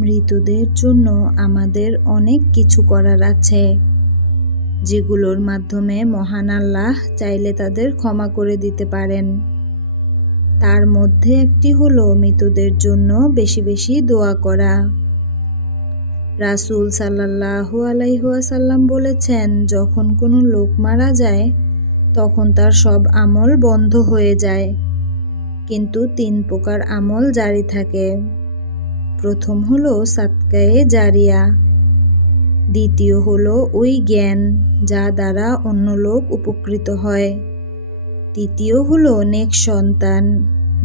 মৃতদের জন্য আমাদের অনেক কিছু করার আছে, যেগুলোর মাধ্যমে মহান আল্লাহ চাইলে তাদের ক্ষমা করে দিতে পারেন। তার মধ্যে একটি হলো মৃতদের জন্য বেশি বেশি দোয়া করা। রাসূল সাল্লাল্লাহু আলাইহি ওয়াসাল্লাম বলেছেন, যখন কোনো লোক মারা যায় তখন তার সব আমল বন্ধ হয়ে যায়, কিন্তু 3 প্রকার আমল জারি থাকে। প্রথম হলো সাদকায়ে জারিয়া, দ্বিতীয় হলো ওই জ্ঞান যা দ্বারা অন্য লোক উপকৃত হয়, তৃতীয় হলো নেক সন্তান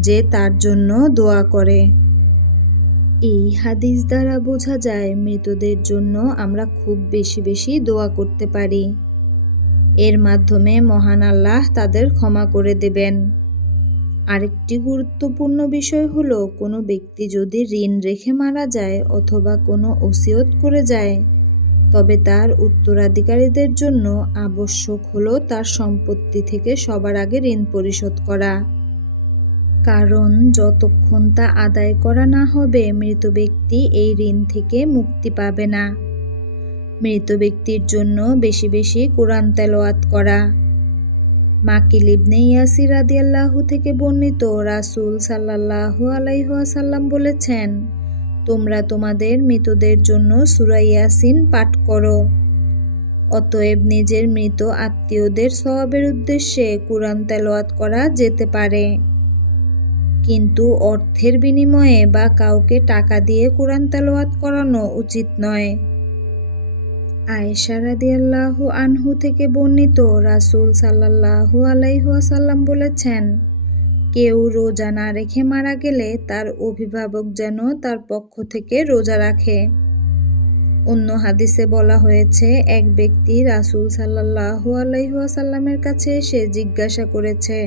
যে তার জন্য দোয়া করে। এই হাদিস দ্বারা বোঝা যায় মৃতদের জন্য আমরা খুব বেশি বেশি দোয়া করতে পারি। এর মাধ্যমে মহান আল্লাহ তাদের ক্ষমা করে দেবেন। আরেকটি গুরুত্বপূর্ণ বিষয় হলো, কোনো ব্যক্তি যদি ঋণ রেখে মারা যায় অথবা কোনো ওসিয়ত করে যায়, তবে তার উত্তরাধিকারীদের জন্য আবশ্যক হলো তার সম্পত্তি থেকে সবার আগে ঋণ পরিশোধ করা। কারণ যতক্ষণ তা আদায় করা না হবে মৃত ব্যক্তি এই ঋণ থেকে মুক্তি পাবে না। মৃত ব্যক্তির জন্য বেশি বেশি কোরআন তেলাওয়াত করা। মাকিল ইবনে ইয়াসির রাদিয়াল্লাহু থেকে বর্ণিত, রাসূল সাল্লাল্লাহু আলাইহি ওয়াসাল্লাম বলেছেন, তোমরা তোমাদের মৃতদের জন্য সূরা ইয়াসিন পাঠ করো। অতএব নিজের মৃত আত্মীয়দের সওয়াবের উদ্দেশ্যে কোরআন তেলাওয়াত করা যেতে পারে, কিন্তু অর্থের বিনিময়ে বা কাউকে টাকা দিয়ে কোরআন তেলাওয়াত করানো উচিত নয়। আয়েশা রাদিয়াল্লাহু আনহু থেকে বর্ণিত, রাসূল সাল্লাল্লাহু আলাইহি ওয়াসাল্লাম বলেছেন, কেউ রোজা না রেখে মারা গেলে তার অভিভাবক যেন তার পক্ষ থেকে রোজা রাখে। অন্য হাদিসে বলা হয়েছে, এক ব্যক্তি রাসূল সাল্লাল্লাহু আলাইহি ওয়াসাল্লামের কাছে এসে জিজ্ঞাসা করেছে,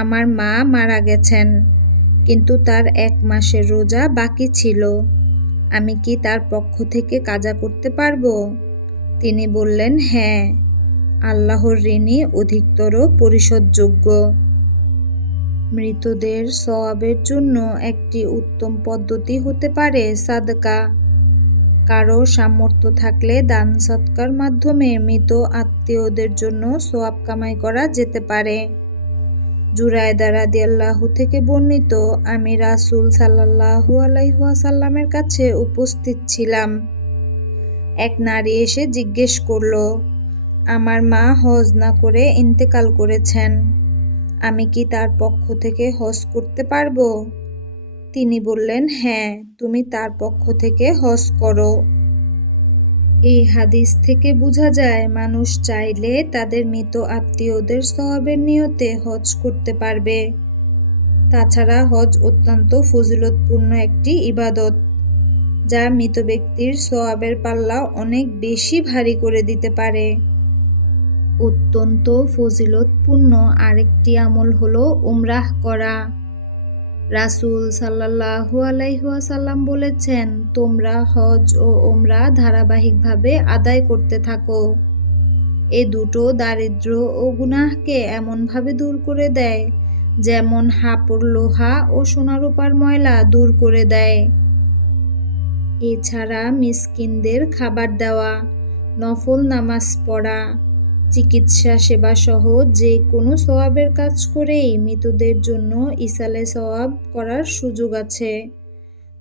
আমার মা মারা গেছেন, কিন্তু তার 1 মাসের রোজা বাকি ছিল, আমি কি তার পক্ষ থেকে কাজা করতে পারবো? তিনি বললেন, হ্যাঁ, আল্লাহর ঋণই অধিকতর পরিশোধযোগ্য। মৃতদের সওয়াবের জন্য একটি উত্তম পদ্ধতি হতে পারে সাদকা। কারো সামর্থ্য থাকলে দান সৎকার মাধ্যমে মৃত আত্মীয়দের জন্য সওয়াব কামাই করা যেতে পারে। জুরায়দা রাদিয়াল্লাহু থেকে বর্ণিত, আমি রাসূল সাল্লাল্লাহু আলাইহি ওয়াসাল্লামের কাছে উপস্থিত ছিলাম। এক নারী এসে জিজ্ঞেস করল, আমার মা হজ না করে ইন্তেকাল করেছেন, আমি কি তার পক্ষ থেকে হজ করতে পারবো? তিনি বললেন, হ্যাঁ, তুমি তার পক্ষ থেকে হজ করো। এই হাদিস থেকে বোঝা যায় মানুষ চাইলে তাদের মৃত আত্মীয়দের সওয়াবের নিয়তে হজ করতে পারবে। তাছাড়া হজ অত্যন্ত ফজিলতপূর্ণ একটি ইবাদত, যা মৃত ব্যক্তির সওয়াবের পাল্লা অনেক বেশি ভারী করে দিতে পারে। অত্যন্ত ফজিলতপূর্ণ আরেকটি আমল হলো উমরাহ করা। রাসূল সাল্লাল্লাহু আলাইহি ওয়াসাল্লাম বলেছেন, তোমরা হজ ও উমরা ধারাবাহিকভাবে আদায় করতে থাকো। এ দুটো দারিদ্র ও গুনাহকে এমনভাবে দূর করে দেয় যেমন হাপড় লোহা ও সোনারূপার ময়লা দূর করে দেয়। এছাড়া মিসকিনদের খাবার দেওয়া, নফল নামাজ পড়া, চিকিৎসা সেবা সহ যে কোনো সওয়াবের কাজ করেই মৃতদের জন্য ইসালে সওয়াব করার সুযোগ আছে।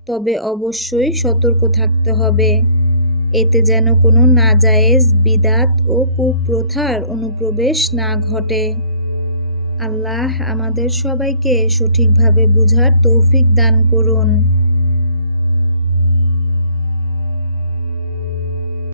তবে অবশ্যই সতর্ক থাকতে হবে, এতে যেন কোনো নাজায়েজ বিদআত ও কুপ্রথার অনুপ্রবেশ না ঘটে। আল্লাহ আমাদের সবাইকে সঠিকভাবে বুঝার তৌফিক দান করুন।